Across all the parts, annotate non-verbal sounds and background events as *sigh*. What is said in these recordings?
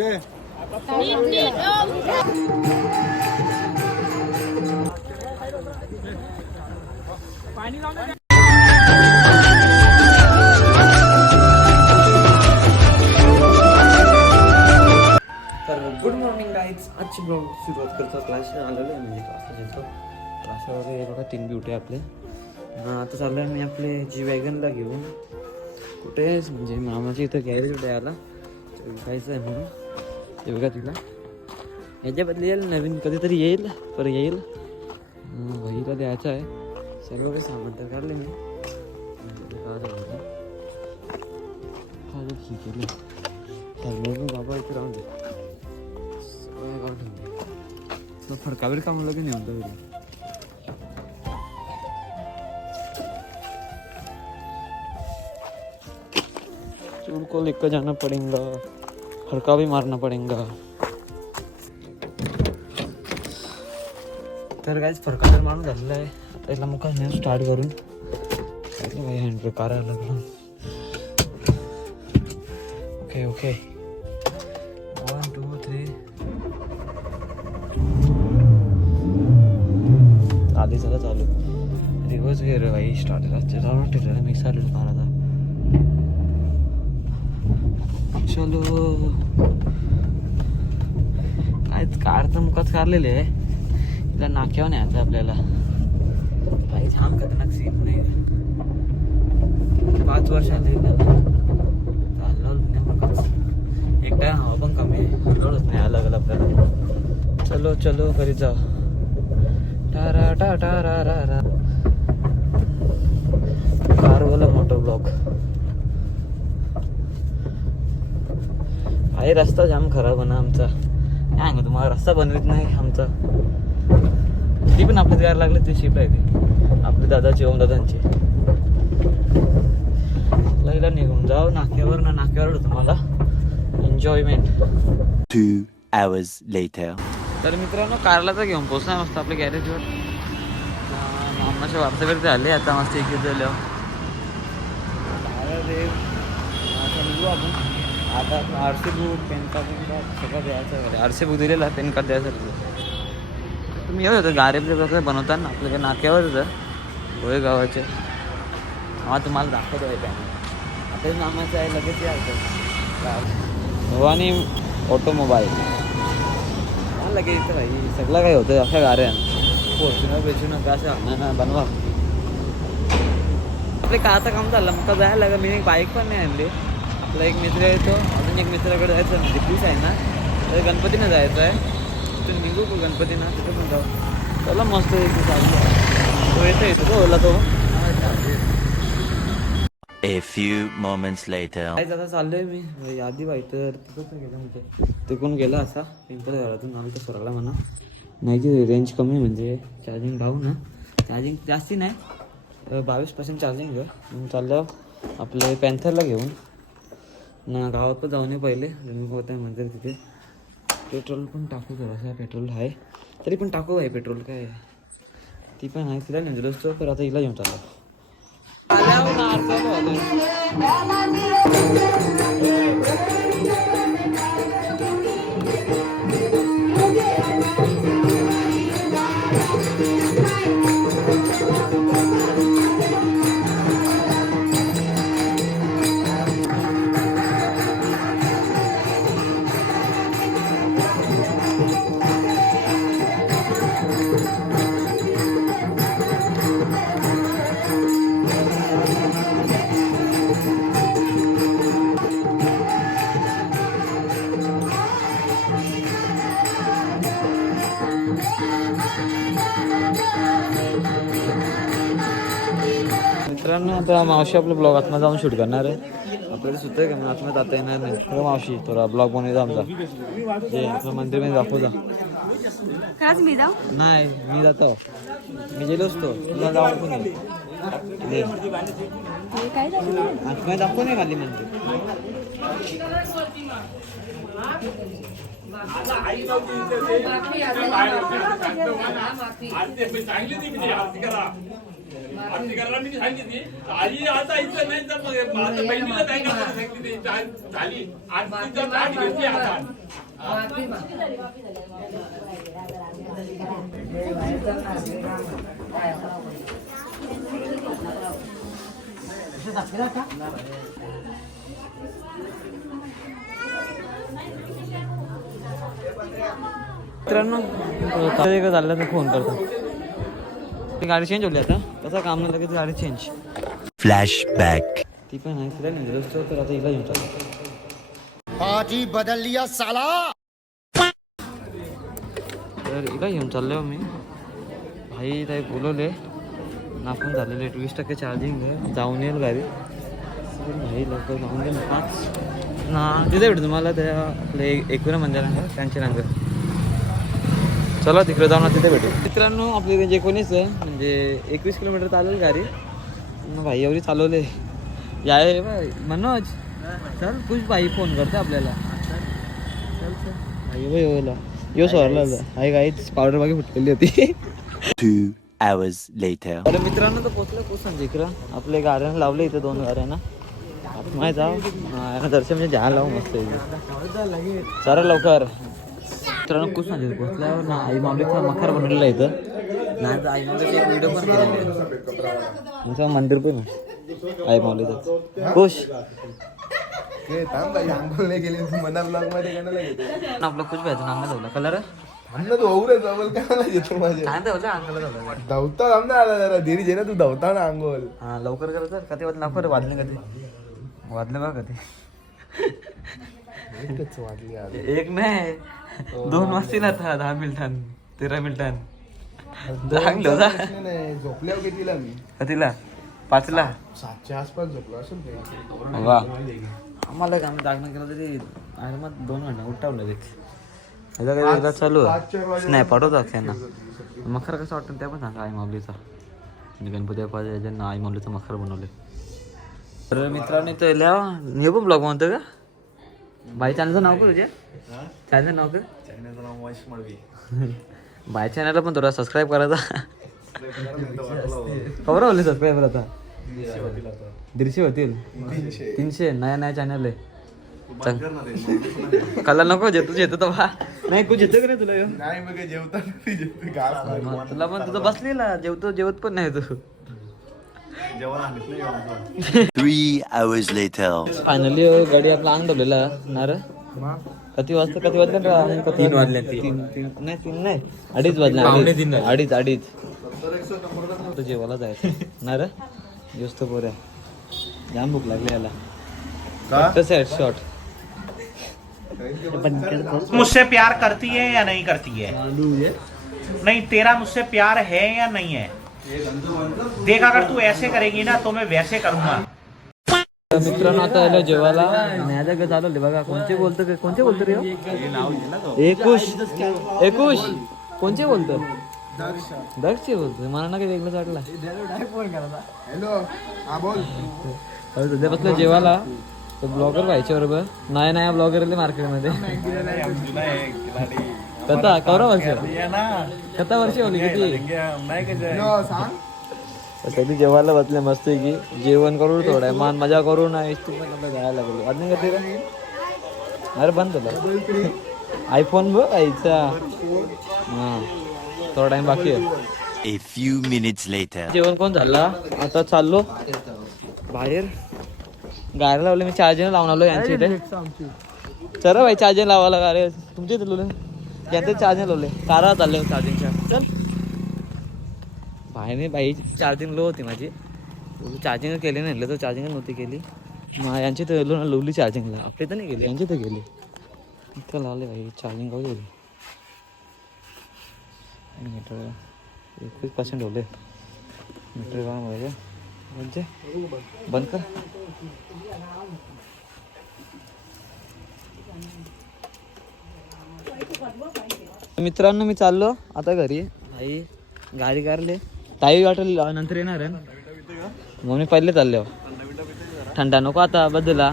तर good morning guys आजची blog सुरुवात करतो. क्लास आलेलो आहे म्हणजे क्लासला येतो. क्लासला वगैरे बघा तीन ब्युटी आपले. आता चाललो आहे मी आपले जी वॅगनला घेऊन. कुठेच म्हणजे मामाच्या इथं गॅरेज कुठे आला. तर आहे म्हणून. ते बघा तिला ह्याच्या बदली येईल नवीन कधीतरी येईल पर येईल. अं, बहिणीला द्यायचं आहे. सर्व काही सामान तर काढले मी. बाबा इथे राहून दे गाव ठेवलं फडकावर कामाला की म्हणतो चूड़ को लेकर जाना पड़ेगा फड़का भी मारना पड़ेगा। तर काहीच फरका तर मारून झालेला आहे. आता याला मग काय स्टार्ट करून. काय hand car okay okay one two three आधी झालं चालू. दिवस गेअर भाई स्टार्ट मिक्स ठेवलेलं मी चलो। काय कार तर मुखात कारलेले आहे. तिला नाक्यावर नाही आता आपल्याला. काही छान खतरनाक सीन नाही पाच वर्ष आले चाललो मुखात एक टाइम हवा पण कमी आहे. हलवलंच नाही अलग अलग आपल्याला. चलो चलो घरी जा टारा टा टारा रा रा कारवाला मोटर ब्लॉक आहे रस्ता जाम खराब आहे ना आमचा. काय सांगू तुम्हाला रस्ता बनवित नाही आमचा. ती पण आपल्याच गार लागली ती शिप आहे ती. आपल्या दादाची ओम दादांची. लईला निघून जाऊ नाक्यावर ना नाक्यावर तुम्हाला एन्जॉयमेंट Two hours later. तर मित्रांनो कारला तर घेऊन पोचणार मस्त आपल्या गॅरेजवर मामाच्या वारसाकडे आले आता मस्त एक अरे निघू आपण. आता R C book PAN card PAN card सगळं द्यायचं आर सी बुक दिलेला पॅन कार्ड द्यायचं तुम्ही येऊ होतं गारे वगैरे बनवताना आपल्या नाक्यावर होतं गोळे गावाचे. हा तुम्हाला दाखवतो आहे पॅन. आता नामाचं आहे लगेच यायचं भवानी ऑटोमोबाईल. हा लगेच इथं भाई. सगळं काही होतं अशा गाऱ्या. फॉर्च्युनर बेच्युनर का असं बनवा. आपले का आता काम झालं? मग जायला लागलं मी एक बाईक पण नाही आणली. आपला एक मित्र येतो अजून एक मित्राकडे जायचं म्हणजे आहे ना. तर गणपतीनं जायचं आहे. तिथून निघू का गणपतीनं तिथं पण जाऊ. चला मस्त इथे चालू तो येतो येतो. तो ओला तो. A few moments later. आता चाललोय मी? यादी बाई तर तिकडचं गेलं म्हणजे. तिकडून गेला असा. पिंपल घरातून आम्ही तर सोराला म्हणा. नाही जी रेंज कमी म्हणजे चार्जिंग भाऊ ना. चार्जिंग जास्ती नाही. बावीस पर्सेंट चार्जिंग मग चाललं आपलं पॅन्थरला घेऊन ना गावात पण जाऊन ये पहिले. रनिंग होत आहे मंदिर तिथे. पेट्रोल पण टाकू थोडंसं पेट्रोल आहे. तरी पण टाकू आहे पेट्रोल काय? ती पण आहे. तिला नेंजलो असतो पण आता हिला घेऊन चाललो. मित्रांनो आता मावशी आपलं ब्लॉग आतमध्ये जाऊन शूट करणार आहे. आपल्याला सुद्धा का? मग आतमध्ये जाता येणार नाही. हो मावशी थोडा ब्लॉग बनवायचा आमचा. जे आपलं मंदिरमध्ये दाखवता खरंच मी जाऊ? नाही मी जातो. मी गेलो असतो. तुला जाऊ पण दाखव नाही खाली मंदिर. आरतीकरांनी सांगितली आई आता इथं नाही तर मग माझ्या बहिणीला नाही का सांगितली झाली. आरतीचा ताट घेतली हातात मित्रांनो काय का झालं तर फोन करतो. गाडी चेंज होली आता. कसं काम नाही लगेच गाडी चेंज Flashback. ती पण आहे फिरायला नाही गेलो. असतो तर आता हिला घेऊन चाललो पार्टी बदल लिया साला. तर हिला घेऊन चाललो मी भाई ताई बोलवले. नापून झालेले वीस टक्के चार्जिंग आहे. जाऊन येईल गाडी. भाई लवकर जाऊन दे ना. पाच ना तिथे भेटतो तुम्हाला त्या आपले एकविरा मंदिर आहे त्यांचे रंग चला तिकडे जाऊन तिथे भेटू. मित्रांनो आपले जे कोणीच आहे म्हणजे एकवीस किलोमीटर चालेल गाडी. मग भाई एवढी चालवले. या ये बाय मनोज चल कुछ भाई फोन करते आपल्याला. चल चल भाई भाई ओला यो हाय काहीच पावडर बाकी फुटलेली होती. Two hours later. अरे मित्रांनो तर पोचलं पोच संजय इकडं. आपले गाड्यानं लावले इथे दोन गाड्यांना माहीत जाऊ दर्शन म्हणजे जायला लावू मस्त चला लवकर. मित्रांनो कुछ संजय पोचल्यावर ना आई माऊलीचा मखर बनवलेला आहे इथं. नाही तर आई माऊलीची एक व्हिडिओ पण केलेली आहे. तुमचं मंदिर पण आई माऊलीचं खुश. आपलं खुश पाहिजे नांगा जाऊला कलर काय ठेवलं अंगाला जाऊला धावता आला जरा धीरे ना तू धावता ना अंगोल हा लवकर कर तर कधी वाजले? नको वाजले कधी? वाजले बघ कधी. एक नाही. दोन वाजतील आता दहा मिनिटां तेरा मिनिटां चांगलं जा नाही झोपल्यावर कितीला मी कधीला पाचला. सातच्या आसपास झोपलो असेल वा. आम्हाला काय आम्ही जागरण केलं तरी आरामात दोन घंटा उठावलं रे ह्याचा काही वेगळा चालू आहे. नाही पाठवतो अख्यांना मखर कसं वाटतं त्या पण सांगा आई माऊलीचा. म्हणजे गणपती बाप्पाच्या ह्याच्यानं आई माऊलीचं मखर बनवले तर मित्रांनो इथं लिहा हे पण ब्लॉग म्हणतो का? बाई चॅनलचं नाव का तुझ्या? चॅनलचं नाव का बाय चॅनलला पण थोडा सबस्क्राईब करायचा खबर होले सबस्क्राईबर आता? दीडशे होतील. तीनशे. नया नया चॅनल आहे. कला नको जेतो जेतो तर बा. नाही कुछ येतो का नाही तुला? नाही मग ती जेवते तुला पण तुझं बसलेला. जेवतो जेवत पण नाही तू. Three hours later. फायनली गाडी आपला अंग ठेवलेला ना रे किती वाजता किती वाजले तीन वाजले तीन तीन नाही तीन नाही अडीच वाजले अडीच अडीच अडीच तो जेवायला जायचं ना रे दिवस तर पोऱ्या जाम भूक लागली याला कसं आहे शॉर्ट मुझसे प्यार करती है या नहीं करती है। नहीं तेरा मुझसे प्यार है या नहीं है? देख अगर तू ऐसे करेगी ना तो मैं वैसे करूंगा। मित्रांनो आता आलं जेवायला. माझ्या घरी चालवले बघा कोणचे बोलतो का- कोणचे बोलतो रे ह्यो? एकुश. एकुश. कोणचे बोलतो? दक्षचे बोलतो. मला ना काही वेगळंच वाटला. हा बसलं जेवायला. तो ब्लॉगर व्हायच्या बरोबर नया नया ब्लॉगर आले मार्केटमध्ये. कथा कवरा वर्ष. कथा वर्ष होली किती? सांग. कधी जेवायला बसले मस्त की. जेवण करू थोडं मान मजा करू ना तू पण आपलं जायला लागलो वाजणे का रे अरे बंद झालं. आयफोन बघ आईचा. हा. थोडा टाइम बाकी आहे. A few minutes later. जेवण कोण झाला? आता चाललो. बाहेर. गाडी लावले मी चार्जिंग लावून आलो यांच्या इथे. चला भाई चार्जिंग लावायला गाडी तुमच्या इथे लावले यांचे चार्जिंग लावले कारा चालले चार्जिंगच्या चल। बाहेर बाई चार्जिंग लो होती माझी। चार्जिंग केली नाही तर चार्जिंग नव्हती केली। मग यांची तर लो लवली चार्जिंगला आपली तर नाही गेली यांची तर गेली इतकं लावले भाई चार्जिंग करू गेली मीटर एकवीस पर्सेंट ठेवले. मीटर म्हणजे म्हणजे? बंद कर. मित्रांनो मी चाललो आता घरी. आई गाडी काढले. ताई वाटेल नंतर येणार आहे. मग मी पहिले चाललो. थंडा नको आता बदला.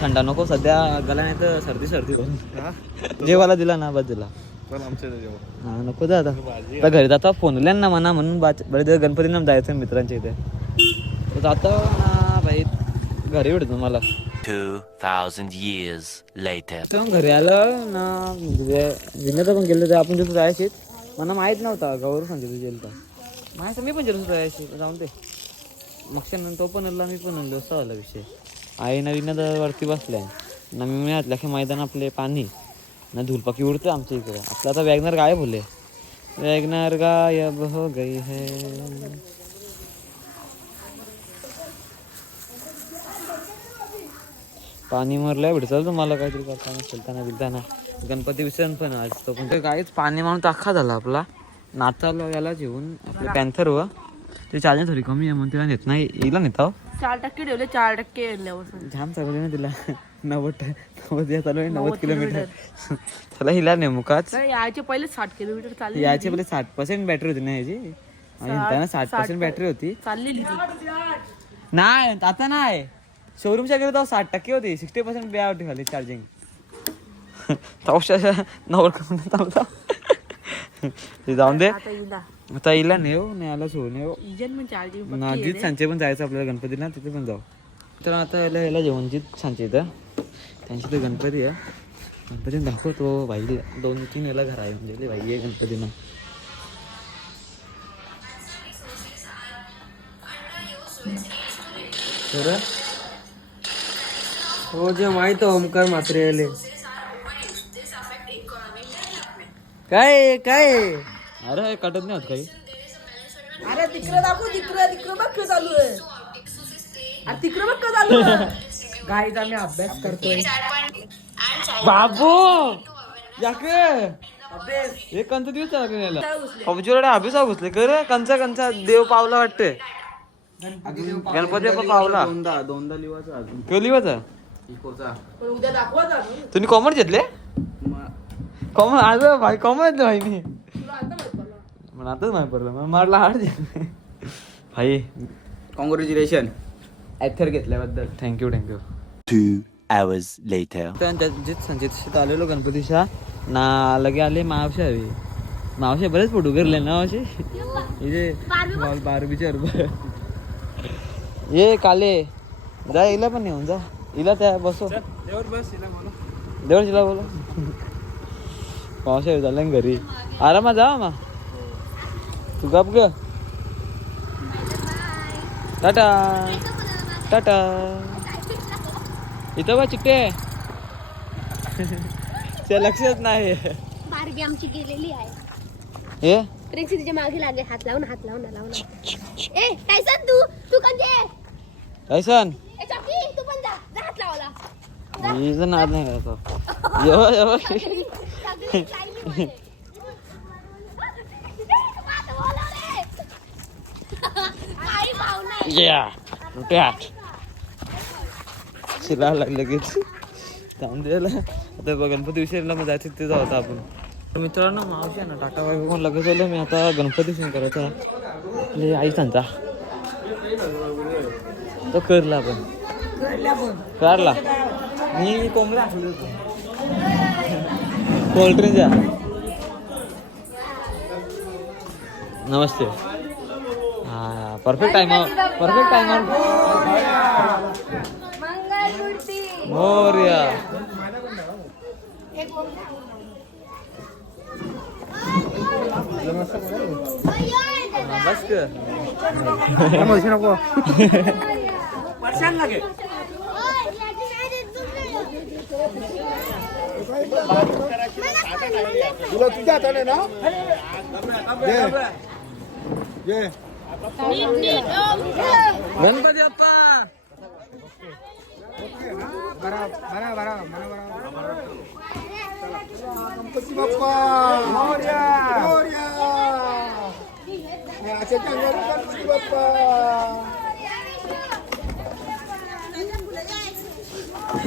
थंडा नको सध्या गला नाही तर सर्दी सर्दी करून जेवायला दिला ना बदला. हा नको जा आता घरी जाता फोन ना म्हणा म्हणून दिवस गणपतीला जायचं मित्रांच्या इथे. जातो ना भाई घरी भेटतो मला. 2,000 years later. तेव्हा घरी आलं ना म्हणजे विनोदा पण गेलो तर आपण तिथं जायचे. मला माहीत नव्हता गौरव सांगितलं गेलं तर माहीत मी पण गेलो जायचे जाऊन दे. मग तो पण आला मी पण आणलो असं झाला विषय. आई ना विनोदा वरती बसलाय. ना मी मिळातल्या की मैदान आपले पाणी. ना धुलपाकी उडतं आमच्या इकडे. आपलं आता वॅगनर गायब होले वॅगनर गायब हो गई है. पाणी मरलंय भेटतं तुम्हाला काहीतरी करताना खेळताना बिलताना. गणपती विसर्जन पण आज तो पण. काहीच पाणी माणूस अख्खा झाला आपला. नाचाला याला जेवून आपले पॅन्थर व ते चार्जिंग थोडी कमी आहे म्हणून तिला नेत नाही. येईल नेता चार टक्के ठेवले चार टक्के जाम चालू ना तिला. नव्वद नव्वद या चालू आहे नव्वद किलोमीटर. त्याला हिला नेमकाच यायचे पहिले साठ किलोमीटर चालली याची पहिले साठ पर्सेंट बॅटरी होती ना याची? आणि त्यांना साठ पर्सेंट बॅटरी होती. चाललेली नाही आता नाही. शोरूमच्या गेलो तेव्हा साठ टक्के होती. सिक्स्टी पर्सेंट बॅटरी झाली चार्जिंग तवशाच्या नव्वद किलोमीटर ते जाऊन दे. आता हिला आता येईल नेऊ न्यायला सो पण चार्जिंग नाजीत सांचे पण जायचं आपल्याला गणपतीला तिथे पण जाऊ. तर आता याला याला जेवणजीत सांचे इथं. त्यांची तर गणपती आहे. गणपती दाखवतो. भाई दोन तीन याला घर आहे. म्हणजे भाई आहे गणपतीनं खरं हो जे माहीत ओमकार मात्रे आले काय काय अरे कटत नाही होत काही? अरे तिकडे दाखव तिकडे तिकडे बघ काय चालू आहे. अरे तिकडे बघ काय चालू आहे. गाईचा आम्ही अभ्यास करतोय. बाबू! याके हे कंच दिवस चालू याला कमजोर अभिस घुसले कर कंचा कंचा. देव पावला वाटते गणपती पावला. दोनदा दोनदा किंवा लिवाचा इकोचा. पण उद्या दाखवा जा ना. तुम्ही कॉमर्स घेतले? कॉमर्स आज भाई कॉमर्स भाई मी तुला आता माहीत पडलं. पण आताच माहिती पडलं. मग मारला हार्ड भाई कॉंग्रॅच्युलेशन ॲथर घेतल्याबद्दल. Thank you thank you Two hours later. संचित आलेलो गणपतीच्या. ना लगे आले मावशी हवी. मावशी बरेच फोटो करले ना मावशी? इथे बारबीचे ये काले. जा इला पण येऊन जा. इला त्या बसो देवर तिला बोलो मावशी झालं घरी. आरामात जा मा. तू गप ग. टाटा. टाटा. इथं बा चिकटे ते लक्षच नाही. बारबी आमची गेलेली आहे. हे? प्रिन्सी तिच्यामागे लागे हात लावून हात लावून लावून ए टायसन तू? तू तू पण जा जा नाद नाही करायचं ये येव सगळी मध्ये. माझं काही भाव नाही या रुट्यात शिला लागलं की जाऊन द्यायला. आता बघ गणपती विसरला मग जायचं ते जाऊ आता आपण. तर मित्रांनो मावशी आहे ना टाटा बाई कोण लगेच आलं. मी आता गणपती सिंग करायचा आपले आई सांगता. तो करला आपण करला मी कोंबड्या आखले होतो. कोल्ड्रिंकच्या नमस्ते. हा perfect time perfect time Morya. बस नको तुला तुझ्या हाताने ना? ये. गणपती बाप्पा. बरा बरा बरा मला बरा गणपती बाप्पा. मोरया. मोरया. गणपती बाप्पा.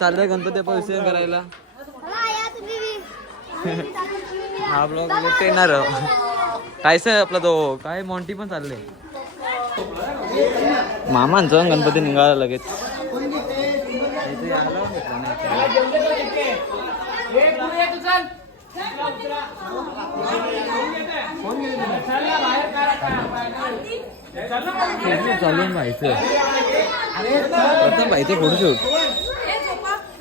चाललंय गणपती विसर्जन करायला. हा ब्लॉग लेट येणार. कायच आपला तो काय मॉन्टी पण चाललंय. मामांचं गणपती निघाला लगेच. फोटो चालू व्हायचं प्रथम व्हायचं फोटोशूट घेतला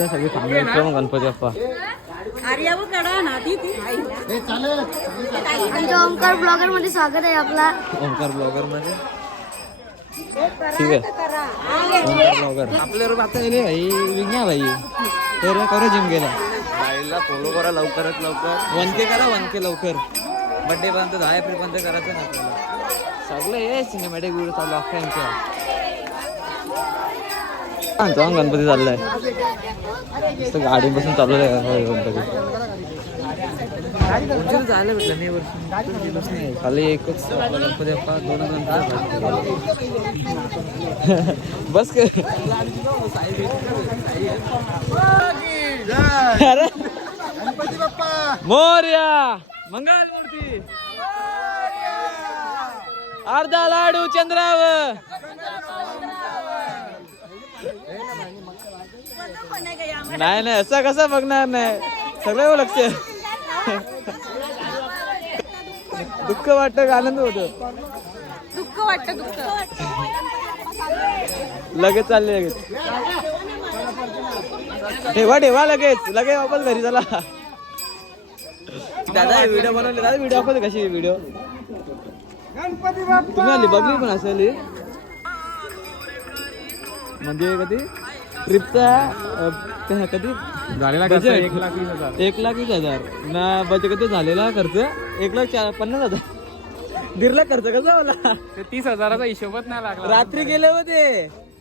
इथे सगळी फॅमिली मग गणपती बाप्पा. आमच्या ओमकार ब्लॉगरमध्ये स्वागत आहे आपला. ओमकार ब्लॉगरमध्ये ठीक आहे. ओमकार ब्लॉगर. आपल्यावर आता गेले भाई विज्ञा भाई तर करा जिम गेला. बाईला फॉलो करा लवकरात लवकर. वन के करा वन के लवकर. बड्डे पर्यंत दहा एप्रिल पर्यंत करायचं ना आपल्याला. सगळं हे सिनेमॅटिक व्हिडिओ चालू अख्ख्यांच्या आमचा गणपती चाललाय. नुसतं गाडी बसून चालू आहे गणपती? खाली एकच गणपती बाप्पा दोन गणपती बस अरे. गणपती बाप्पा मोर्या. मंगल मूर्ती अर्धा लाडू चंद्रावर. नाही नाही असं कसं बघणार नाही. सगळं लक्ष दुःख वाटत आनंद होतो. दुःख वाटतं दुःख. लगेच चालले लगेच. ठेवा ठेवा लगेच. लगेच वापस घरी चला. दादा व्हिडिओ बनवले. दादा व्हिडिओ वापस कशी व्हिडिओ तुम्ही आली बघली पण असेल? म्हणजे कधी? ट्रिपचा कधी झालेला एक लाख वीस हजार. एक लाख वीस हजार. ना बजेट कधी झालेला खर्च? एक लाख चार पन्नास हजार. दीड लाख खर्च कसा मला तीस हजाराचा हिशोबच नाही लागला. रात्री गेले होते.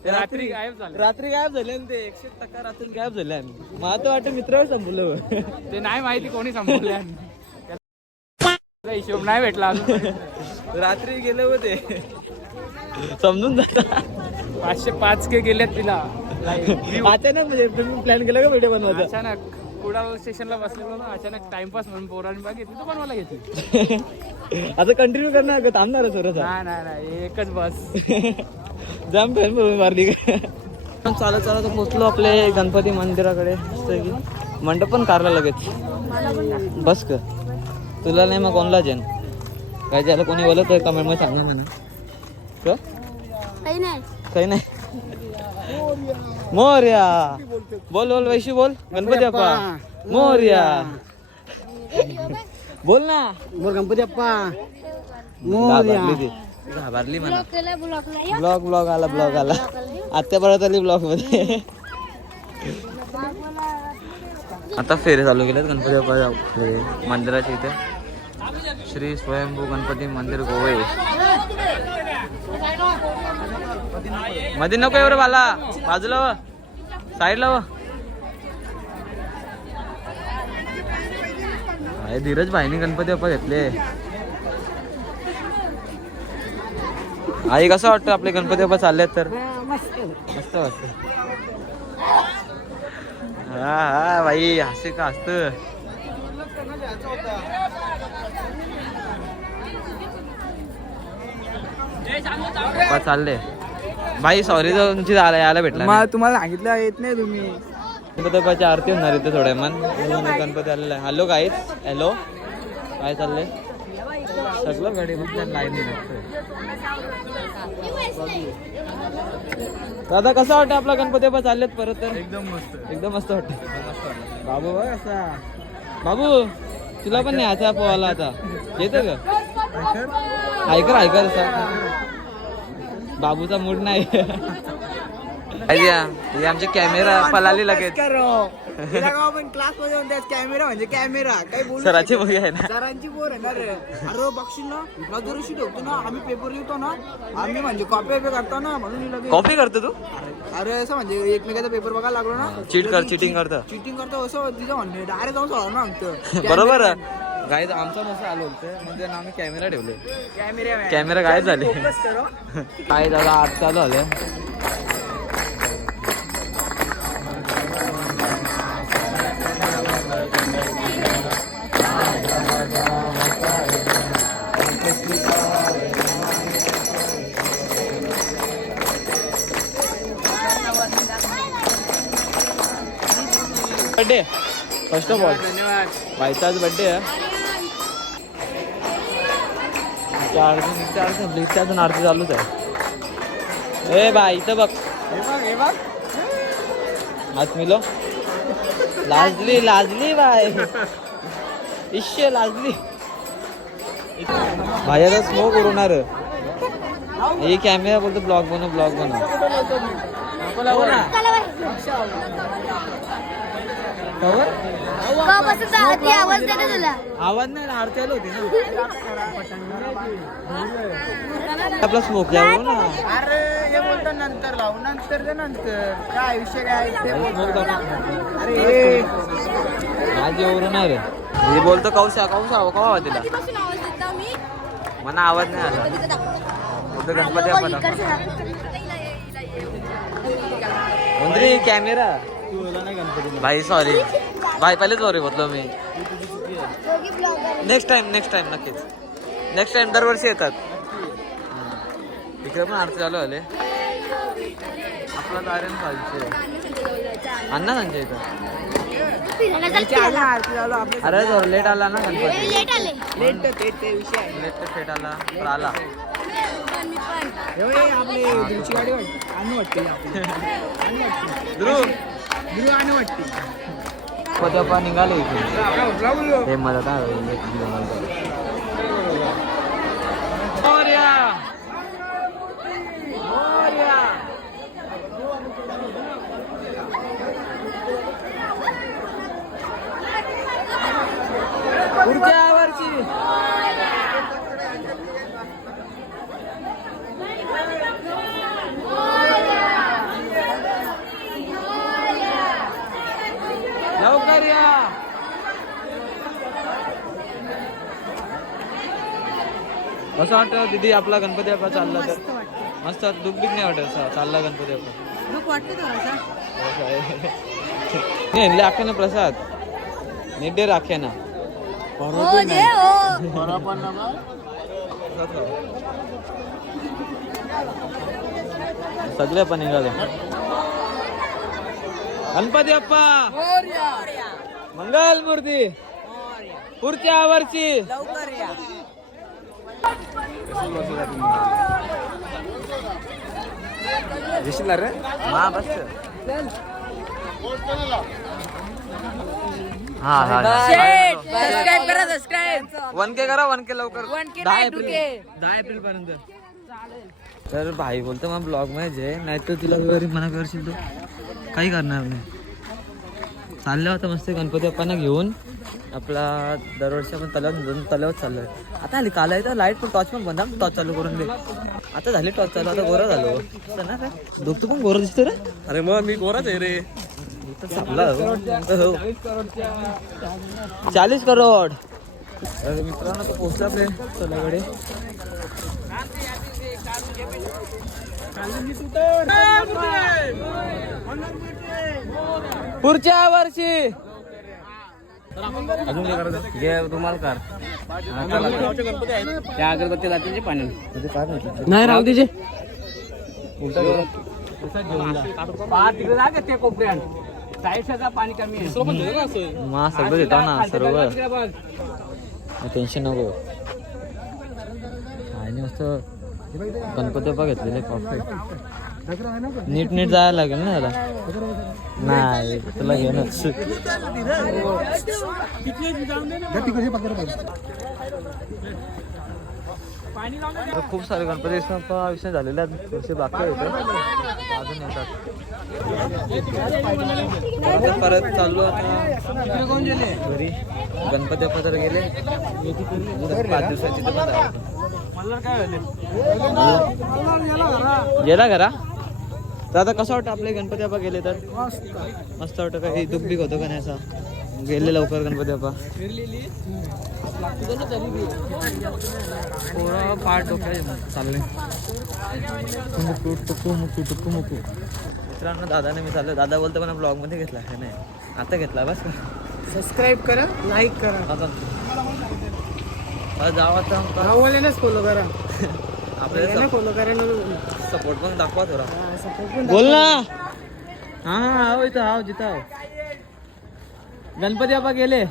रात्री गायब झाले. रात्री गायब झाले ते एकशे टक्का रात्री गायब झाले मला तर वाटतं मित्रावर संपलं ते नाही माहिती कोणी संपवले हिशोब नाही भेटला अजून. रात्री गेले होते. समजून जाता. पाचशे पाच के गेलेत तिला. अचानक म्हणजे तुम्ही प्लॅन केला का व्हिडिओ बनवायचा? अचानक. कुडाळ स्टेशनला बसलेलो ना अचानक टाइमपास म्हणून पोरांनी बघितली तो बनवायला घेतली. *laughs* आता कंटिन्यू करणार का? थांबणार थोडंसं? नाही नाही नाही एकच बस. *laughs* जाम फॅन म्हणून मारली. का चालत चालत पोहोचलो आपले गणपती मंदिराकडे. मंडप पण कारला लगेच. बस का तुला नाही मग कोणला जेन? काय त्याला कोणी बोलत आहे कमेंटमध्ये सांगा ना. का काही नाही. काही नाही. मोर्या. बोल बोल वैशी बोल. गणपती बाप्पा मोर्या. बोल ना. बोल गणपती बाप्पा घाबरली ती. घाबरली म्हणा. ब्लॉग ब्लॉग आला ब्लॉग आला. आत्या परत आली ब्लॉगमध्ये. आता फेरे चालू केलेत. गणपती बाप्पा फेरे. मंदिराच्या इथे. श्री स्वयंभू गणपती मंदिर गोवे. मध्ये नको एवढं बाला. बाजूला व. साईडला व. अरे धीरज भाईने गणपती बाप्पा घेतले. आई कसं वाटतं आपले गणपती बाप्पा चाललेत तर? मस्त. वाटतं. हा हा बाई हसे का असत चालले. बाई सॉरी तुमची झाला यायला भेटला. तुम्हाला सांगितलं येत नाही तुम्ही. गणपती बाप्पाची आरती होणार इथे थोड्या मन. गणपती आलेला आहे. हॅलो गाईज हॅलो काय चाललंय? सगळं गाडी लाईन दादा कसं वाटतं आपला गणपती बाप्पा चाललेत परत तर? एकदम मस्त. एकदम मस्त वाटतं बाबू बघ कसा. बाबू तुला पण नाही आता पोहायला आता. येतं का? ऐकर ऐकर बाबूचा मूड नाही. हे आमचे कॅमेरा पलाली लगेच. आपण क्लासमध्ये कॅमेरा म्हणजे कॅमेरा काही बोलू सराची बघी आहे ना. सरांची बोर आहे ना रे. अरे बघशील ना नजरेशी ठेवतो ना आम्ही पेपर लिहितो ना आम्ही म्हणजे कॉपी पेपर करतो ना म्हणून ही कॉपी करतो तू? अरे असं म्हणजे एकमेकाचा पेपर बघायला लागलो ना चीट कर चिटिंग करतं. चिटिंग करतो असं तिचं म्हणणे डायरेक्ट जाऊन सोडा ना आमचं. *laughs* बरोबर गाय आमचा मस्त आलो होतं. म्हणजे आम्ही कॅमेरा ठेवले कॅमेरा कॅमेरा गायब झाले. काय दादा आत चालू आलं बर्थडे फर्स्ट ऑफ ऑल आज बर्थडे आहे. चार चार संपली इथे अजून आरती चालूच आहे ए बाय इथं बघ हात मिलो लाजली लाजली बाय इश्य लाजली भाई आता स्मोक उडवणार हे कॅमेरा बोलतो ब्लॉग बनव ब्लॉग बनव आवाज तुला. नाही आरती आली होती ना. आपला स्मोक जाऊ ना. अरे हे बोलतो नंतर लावू. नंतर ते नंतर. काय विषय काय ते. अरे नाही रे. हे बोलतो कौशा कौशा कवा आवाज दिला? कधीपासून आवाज देता मी? मला आवाज नाही आला. बोलतो गणपती. मंत्री कॅमेरा भाई सॉरी भाई पहिले सॉरी बोललो मी. नेक्स्ट टाइम नेक्स्ट टाइम नक्कीच. नेक्स्ट टाइम दरवर्षी येतात. इकडे पण आरती चालू आले आपला दारेन पाहिजे अण्णा सांगते इथं. अरे जो लेट आला ना गणपती. लेट आले. लेट ते ते विषय आहे. लेट तर थेट आला तर आला. हे *laughs* ध्रुव. गुरु आणू वाटते पदपा निघाले इथे. हे मला काय मोर्या मोर्या पुढच्या वर्षी लवकर या कसं वाटतं दीदी आपला गणपती बाप्पा चालला तर. मस्त वाटतं. दुःख बीक नाही वाटत असं चालला गणपती बाप्पा. दुःख वाटतं आहे. नाही आखे ना प्रसाद. निडे राखे ना हो जे हो. सगळे पण निघाले. गणपती बाप्पा. मंगल मूर्ती पुढच्या वर्षी. लवकर या. येशील रे हा बस हा हा सबस्क्राईब करा सबस्क्राईब वन के करा वन के लवकर 1K दहा नाही, एप्रिल 2K. दहा एप्रिल पर्यंत तर भाई बोलतो मग ब्लॉगमध्ये आहे नाही तर तुला गरीब मना करशील तू काही करणार नाही चाललं होतं मस्त गणपती बाप्पांना घेऊन आपला दरवर्षी आपण तलाव दोन तलाव चाललोय. आता आली काल आहे तर लाइट पण टॉर्च पण बंद टॉर्च चालू करून दे. आता झाली टॉर्च चालू आता गोरा झालो. ना दोघ पण गोरा दिसतो रे. अरे मग मी गोराच आहे रे. चाळीस करोड. अरे मित्रांनो तो पोहोचला आपले चलाकडे पुढच्या वर्षी. अजून काय करायचं घे रुमाल कर त्या अगरबत्ती जाते पाणी. नाही राहू तिचे उलटा मा सगळं देतो ना सर्व. टेन्शन नको. भाईने मस्त गणपती बाप्पा घेतलेले परफेक्ट नीट नीट जायला लागेल ना त्याला नाही तुला तर खूप सारे गणपती विषय झालेले आहेत थोडेसे बाकी होते अजून येतात. परत चाललो आता. घरी. गणपती बाप्पा तर गेले पाच दिवसाची. गेला घरा? आता कसं वाटतं आपले गणपती बाप्पा गेले तर? मस्त वाटतं काही दुःख बिक होतं का नाही असं? गेले लवकर गणपती बाप्पा. पोरं पाठ डोक्यात चालले मुकू टुकू मुकू टुकू मुकू. मित्रांनो दादाने मी चाललो दादा बोलतो पण ब्लॉगमध्ये घेतला हे नाही? आता घेतला बस. का सबस्क्राईब करा. लाईक करा? गाववाल्यानेच फॉलो करा. *laughs* आपल्याला फॉलो करा सपोर्ट पण दाखवा थोडा. बोल ना. हा हा इथं हा जिथं आहो. गणपती बाप्पा गेले.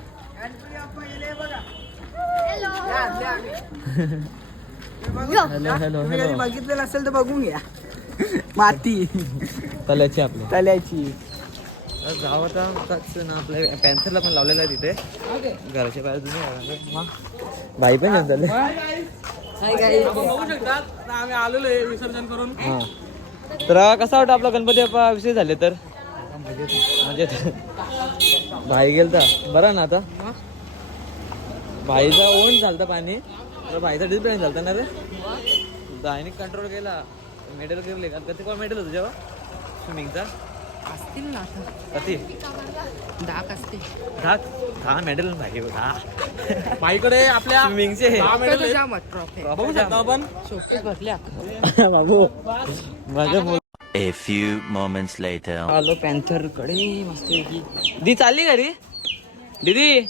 हॅलो हॅलो हॅलो बघितलेलं असेल तर बघून घ्या. माती. तल्याची आपली. तल्याची जाऊ आता ना आपल्या पॅन्सरला पण लावलेलं आहे तिथे. घराच्या बाहेर जुने भाई पण घेऊन आम्ही आलेलो आहे विसर्जन करून. हा. तर कसा वाटतं आपला गणपती बाप्पा विषय झाले तर? म्हणजे भाई गेलता. बरं ना आता? भाईचा ओन झालता पाणी. तर भाईचा डिस्प्लेन झालता ना रे? भाईने कंट्रोल केला. मेडल केले का कधी कोण मेडल होतं जेव्हा? स्विमिंगचा असतील ना असते दहा दहा मेडल भाई दहा आपल्या स्विमिंगचे बघू शकता आपण. शोकेस भरल्या बाबू माझ्या A few moments later. आलो पॅन्थरकडे मस्त दी चालली घरी? दीदी?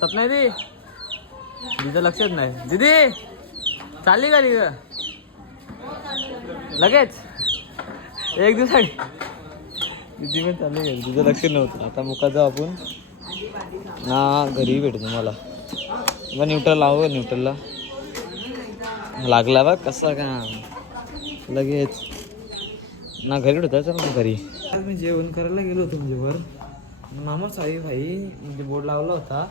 सपना दी दीचं लक्षच नाही. दीदी? चालली घरी ग. लगेच? एक दिवसाडी दीदी पण चालली घरी तिचं लक्ष नव्हतं. आता मुका जाऊ आपण. ना घरी भेटू तुम्हाला मग न्यूट्रल लावू न्यूट्रलला लागला बघ कसा का लगेच. ना घरी होता चल ना घरी? मी जेवण करायला गेलो होतो म्हणजे वर. मामा साई भाई म्हणजे बोर्ड लावला होता.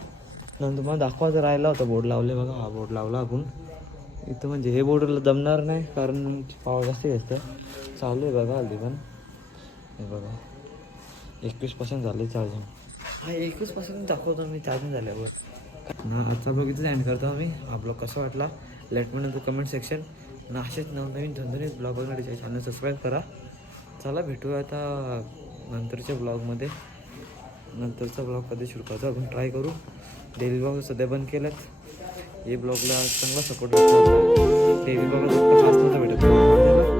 नंतर मला दाखवायचं राहिला होता बोर्ड लावले बघा. हा बोर्ड लावला आपण. इथं म्हणजे हे बोर्डला दमणार नाही कारण पावर जास्त असतं चालू आहे बघा हल्ली पण. हे बघा. एकवीस पर्सेंट झाले चार्जिंग हा एकवीस पर्सेंट दाखवतो मी चार्जिंग झाल्यावर. ना आजचा ब्लॉग इथं एंड करतो आम्ही. हा ब्लॉग कसा वाटला? लेट मी नंतर कमेंट सेक्शन आणि असेच नवनवीन धंदोनीत ब्लॉग बघण्यासाठी चॅनल सबस्क्राईब करा. चला भेटूया आता नंतरच्या ब्लॉगमध्ये नंतरचा ब्लॉग कधी शूट करतो आपण ट्राय करू. डेली ब्लॉग सध्या बंद केल्यात. हे ब्लॉगला चांगला सपोर्ट भेटतो डेली ब्लॉगला फक्त नव्हता भेटत.